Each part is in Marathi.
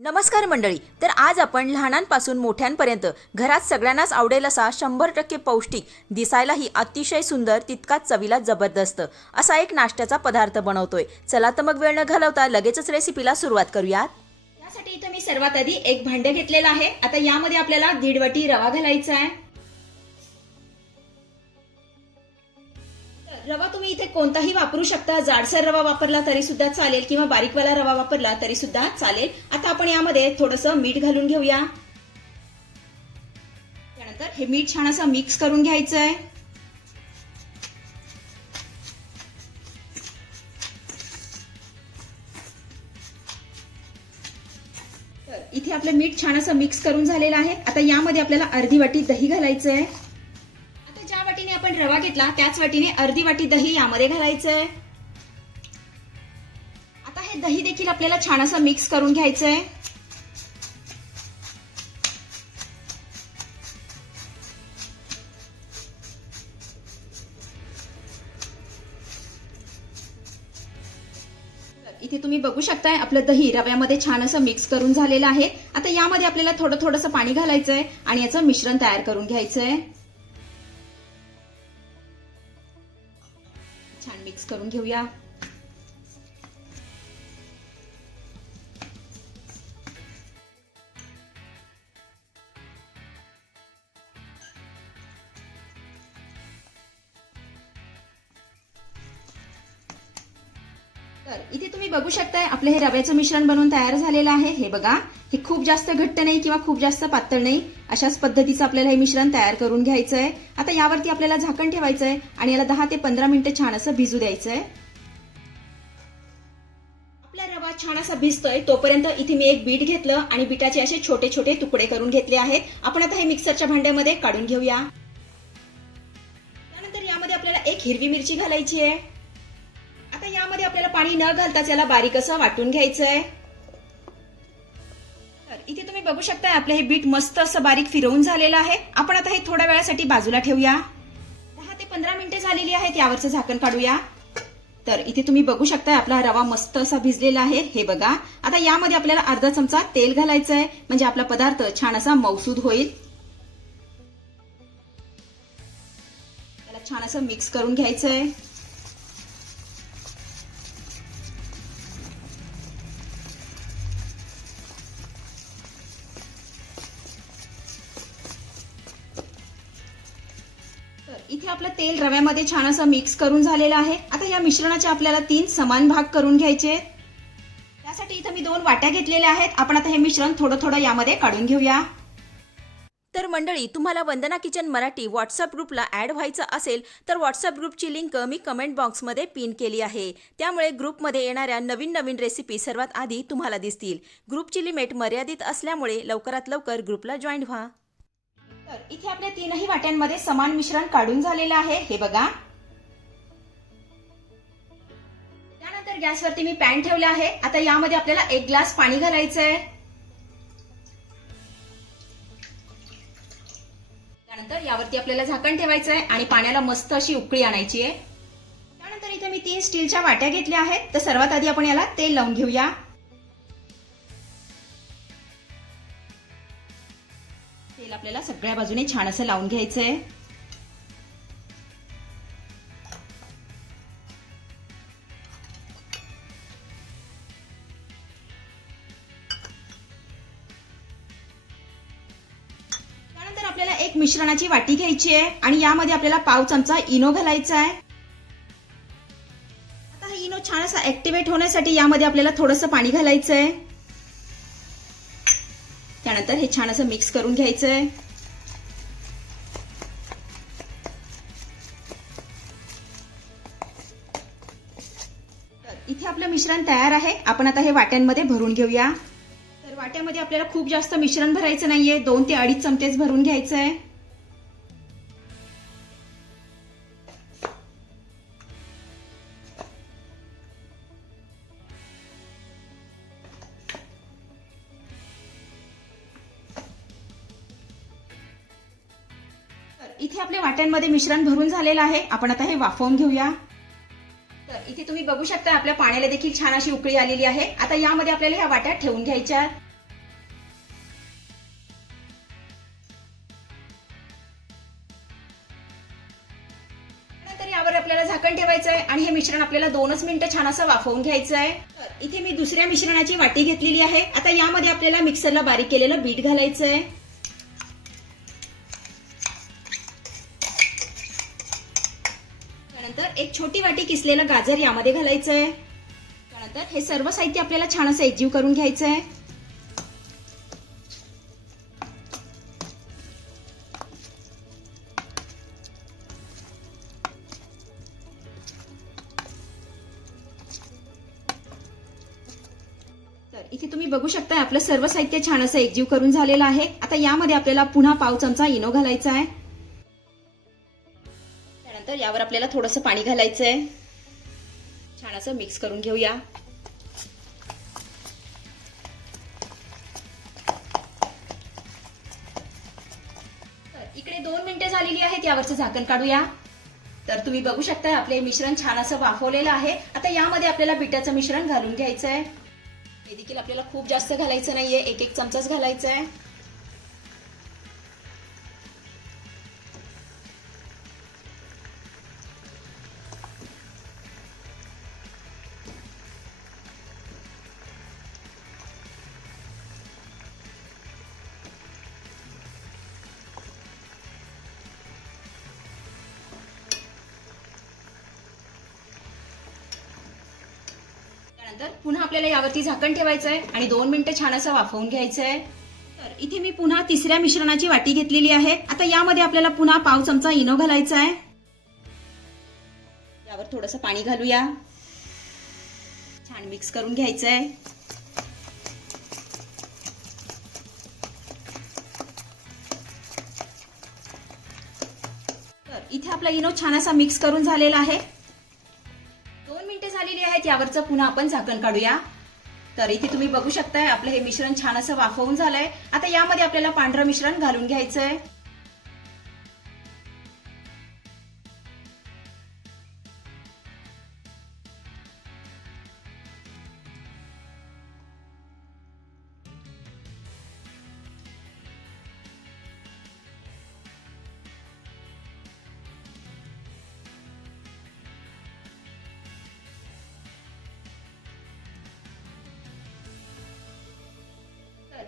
नमस्कार मंडळी तर आज आपण लहानांपासून मोठ्यांपर्यंत घरात सगळ्यांनाच आवडेल असा शंभर टक्के पौष्टिक दिसायलाही अतिशय सुंदर तितकाच चवीला जबरदस्त असा एक नाश्त्याचा पदार्थ बनवतोय. चला तर मग वेळ न घालवता लगेचच रेसिपीला सुरुवात करूयात. त्यासाठी इथं मी सर्वात आधी एक भांडे घेतलेलं आहे. आता यामध्ये आपल्याला दीड वाटी रवा घालायचा आहे. रवा तुम्ही इथे कोणताही वापरू शकता. जाडसर रवा वापरला तरी सुद्धा चालेल किंवा बारीकवाला रवा वापरला तरी सुद्धा चालेल. आता आपण यामध्ये थोडस मीठ घालून घेऊया. त्यानंतर हे मीठ छान असं मिक्स करून घ्यायचं आहे तर इथे आपलं मीठ छान असं मिक्स करून झालेलं आहे. आता यामध्ये आपल्याला अर्धी वाटी दही घालायचं आहे घेतला त्याच वाटीने अर्धी वाटी दही यामध्ये घालायचंय. आता हे दही देखील आपल्याला छान असं मिक्स करून घ्यायचं आहे इथे तुम्ही बघू शकताय आपलं दही रव्यामध्ये छान असं मिक्स करून झालेलं आहे. आता यामध्ये आपल्याला थोडं थोडंसं पाणी घालायचंय आणि याचं मिश्रण तयार करून घ्यायचंय. छान मिक्स करून घेऊया. बघू शकताय आपलं हे रव्याचं मिश्रण बनवून तयार झालेलं आहे. हे बघा हे खूप जास्त घट्ट नाही किंवा खूप जास्त पातळ नाही. अशाच पद्धतीचं आपल्याला हे मिश्रण तयार करून घ्यायचं आहे आता यावरती आपल्याला झाकण ठेवायचं आहे आणि याला दहा ते पंधरा मिनिटं छान असं भिजू द्यायचं आहे आपला रवा छान असा भिजतोय तोपर्यंत इथे मी एक बीट घेतलं आणि बीटाचे असे छोटे छोटे तुकडे करून घेतले आहेत. आपण आता हे मिक्सरच्या भांड्यामध्ये काढून घेऊया. त्यानंतर यामध्ये आपल्याला एक हिरवी मिरची घालायची आहे. आपल्याला पाणी न घालताच याला बारीक असं वाटून घ्यायचंय. तर इथे तुम्ही बघू शकता आपलं हे बीट मस्त असं बारीक फिरवून झालेलं आहे. आपण आता हे थोड्या वेळासाठी बाजूला ठेवूया. दहा ते पंधरा मिनिटे झालेली आहेत यावरचं झाकण काढूया. तर इथे तुम्ही बघू शकता आपला रवा मस्त असा भिजलेला आहे. हे बघा आता यामध्ये आपल्याला अर्धा चमचा तेल घालायचं आहे म्हणजे आपला पदार्थ छान असा मौसूद होईल. त्याला छान असं मिक्स करून घ्यायचं आहे इथे आपलं तेल रव्यामध्ये छान असं मिक्स करून झालेलं आहे. आता या मिश्रणाचे आपल्याला तीन समान भाग करून घ्यायचे आहेत. त्यासाठी इथं मी दोन वाट्या घेतलेल्या आहेत. आपण आता हे मिश्रण थोडं थोडं यामध्ये काढून घेऊया. तर मंडळी तुम्हाला वंदना किचन मराठी व्हॉट्सअप ग्रुपला ॲड व्हायचं असेल तर व्हॉट्सअप ग्रुपची लिंक मी कमेंट बॉक्समध्ये पिन केली आहे. त्यामुळे ग्रुपमध्ये येणाऱ्या नवीन नवीन रेसिपी सर्वात आधी तुम्हाला दिसतील. ग्रुपची लिमिट मर्यादित असल्यामुळे लवकरात लवकर ग्रुपला जॉईन व्हा. तर इथे आपल्या तीनही वाट्यांमध्ये समान मिश्रण काढून झालेलं आहे. हे बघा. त्यानंतर गॅसवरती मी पॅन ठेवलं आहे. आता यामध्ये आपल्याला एक ग्लास पाणी घालायचं आहे त्यानंतर यावरती आपल्याला झाकण ठेवायचं आहे आणि पाण्याला मस्त अशी उकळी आणायची आहे. त्यानंतर इथे मी तीन स्टीलच्या वाट्या घेतल्या आहेत. तर सर्वात आधी आपण याला तेल लावून घेऊया. आपल्याला सगळ्या बाजूने छान असं लावून घ्यायचंय. त्यानंतर आपल्याला एक मिश्रणाची वाटी घ्यायची आहे आणि यामध्ये आपल्याला पाव चमचा इनो घालायचा आहे. आता हा इनो छान असा ऍक्टिव्हेट होण्यासाठी यामध्ये आपल्याला थोडंसं पाणी घालायचं आहे त्यानंतर हे छान असं मिक्स करून घ्यायचंय. तर इथे आपलं मिश्रण तयार आहे. आपण आता हे वाट्यांमध्ये भरून घेऊया. तर वाट्यामध्ये आपल्याला खूप जास्त मिश्रण भरायचं नाहीये. दोन ते अडीच चमचेच भरून घ्यायचं आहे यामध्ये मिश्रण भरून झालेलं आहे. आपण आता हे वाफवून घेऊया. तर इथे तुम्ही बघू शकता आपल्या पाण्याला देखील छान अशी उकळी आलेली आहे. आता यामध्ये आपल्याला ह्या वाट्या ठेवून घ्यायच्या यावर आपल्याला झाकण ठेवायचं आहे आणि हे मिश्रण आपल्याला दोनच मिनिटं छान असं वाफवून घ्यायचं आहे. इथे मी दुसऱ्या मिश्रणाची वाटी घेतलेली आहे. आता यामध्ये आपल्याला मिक्सरला बारीक केलेलं बीट घालायचं आहे. त्यानंतर एक छोटी वाटी किसलेलं गाजर यामध्ये घालायचं आहे त्यानंतर हे सर्व साहित्य आपल्याला छान असं एकजीव करून घ्यायचं आहे तर इथे तुम्ही बघू शकता आपलं सर्व साहित्य छान असं एकजीव करून झालेलं आहे. आता यामध्ये आपल्याला पुन्हा पाव चमचा इनो घालायचा आहे. यावर आपल्याला थोडंसं पाणी घालायचं आहे छान असं मिक्स करून घेऊया. तर इकडे दोन मिनिटं झालेली आहेत यावरचं झाकण काढूया. तर तुम्ही बघू शकता आपले मिश्रण छान असं वाफवलेलं आहे. आता यामध्ये आपल्याला बिटाचं मिश्रण घालून घ्यायचं आहे हे देखील आपल्याला खूप जास्त घालायचं नाहीये एक एक चमचाच घालायचा आहे त्यानंतर पुन्हा आपल्याला यावरती झाकण ठेवायचं आहे आणि दोन मिनिटं छान असं वाफवून घ्यायचं आहे तर इथे मी पुन्हा तिसऱ्या मिश्रणाची वाटी घेतलेली आहे. आता यामध्ये आपल्याला पुन्हा पाव चमचा इनो घालायचा आहे यावर थोडंसं पाणी घालूया. छान मिक्स करून घ्यायचं आहे तर इथे आपला इनो छान असा मिक्स करून झालेला आहे. आहेत यावरचं पुन्हा आपण झाकण काढूया. तर इथे तुम्ही बघू शकताय आपलं हे मिश्रण छान असं वाफवून झालंय. आता यामध्ये आपल्याला पांढरं मिश्रण घालून घ्यायचंय.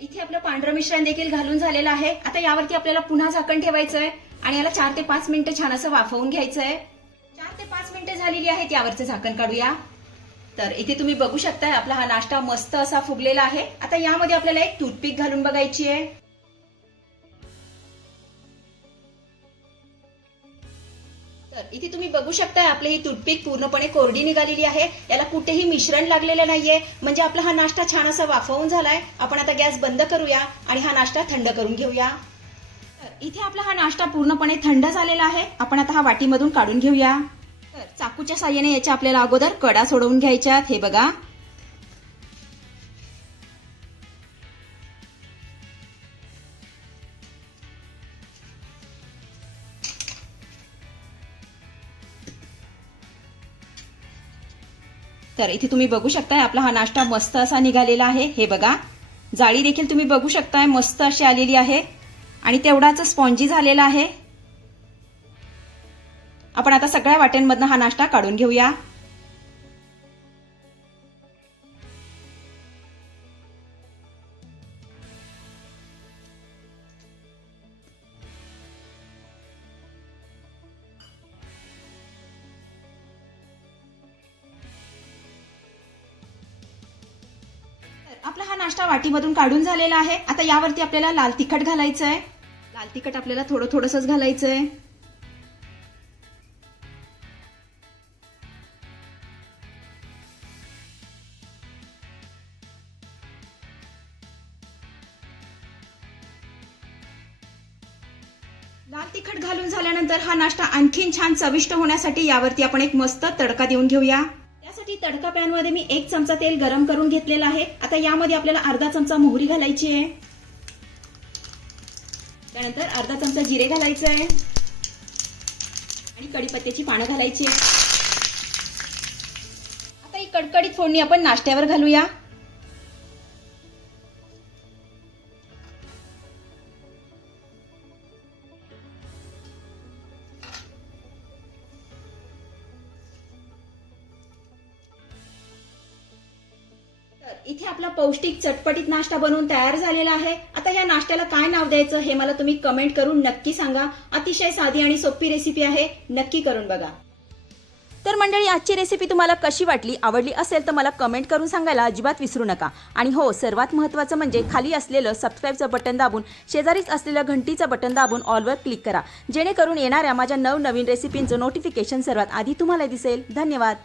इथे आपलं पांढरं मिश्रण देखील घालून झालेलं आहे. आता यावरती आपल्याला पुन्हा झाकण ठेवायचं आहे आणि याला चार ते पाच मिनिटं छान असं वाफवून घ्यायचं आहे चार ते पाच मिनिटं झालेली आहेत यावरचं झाकण काढूया. तर इथे तुम्ही बघू शकताय आपला हा नाश्ता मस्त असा फुगलेला आहे. आता यामध्ये आपल्याला एक टूथपिक घालून बघायची आहे. तर इथे तुम्ही बघू शकता आपली ही तुटपीक पूर्णपणे कोरडी निघालेली आहे. याला कुठेही मिश्रण लागलेलं नाहीये. म्हणजे आपला हा नाश्ता छान असा वाफवून झालाय. आपण आता गॅस बंद करूया आणि हा नाश्ता थंड करून घेऊया. तर इथे आपला हा नाश्ता पूर्णपणे थंड झालेला आहे. आपण आता हा वाटीमधून काढून घेऊया. तर चाकूच्या साह्याने याच्या आपल्याला अगोदर कडा सोडवून घ्यायच्यात. हे बघा. तर इथे तुम्ही बघू शकताय आपला हा नाश्ता मस्त असा निघालेला आहे. हे बघा जाळी देखील तुम्ही बघू शकताय मस्त अशी आलेली आहे. आणि तेवढाच स्पॉन्जी झालेला आहे. आपण आता सगळ्या वाट्यांमधनं हा नाश्ता काढून घेऊया. आपला हा नाश्ता वाटीमधून काढून झालेला आहे. आता यावरती आपल्याला लाल तिखट घालायचं आहे लाल तिखट आपल्याला थोडं थोडंसंच घालायचं आहे लाल तिखट घालून झाल्यानंतर हा नाश्ता आणखीन छान चविष्ट होण्यासाठी यावरती आपण एक मस्त तडका देऊन घेऊया. तडका पॅनमध्ये मी एक चमचा तेल गरम करून घेतलेला आहे. आता यामध्ये आपल्याला अर्धा चमचा मोहरी घालायची आहे. त्यानंतर अर्धा चमचा जिरे घालायचं आहे. आणि कढीपत्त्याची पानं घालायची आहे. आता ही कडकडीत फोडणी आपण नाश्त्यावर घालूया. इथे आपला पौष्टिक चटपटीत नाश्ता बनवून तयार झालेला आहे. आता या नाश्त्याला काय नाव द्यायचं हे मला तुम्ही कमेंट करून नक्की सांगा. अतिशय साधी आणि सोपी रेसिपी आहे. नक्की करून बघा. तर मंडळी आजची रेसिपी तुम्हाला कशी वाटली आवडली असेल तर मला कमेंट करून सांगायला अजिबात विसरू नका. आणि हो सर्वात महत्त्वाचं म्हणजे खाली असलेलं सबस्क्राईबचं बटन दाबून शेजारीच असलेलं घंटीचं बटन दाबून ऑलवर क्लिक करा. जेणेकरून येणाऱ्या माझ्या नवनवीन रेसिपींचं नोटिफिकेशन सर्वात आधी तुम्हाला दिसेल. धन्यवाद.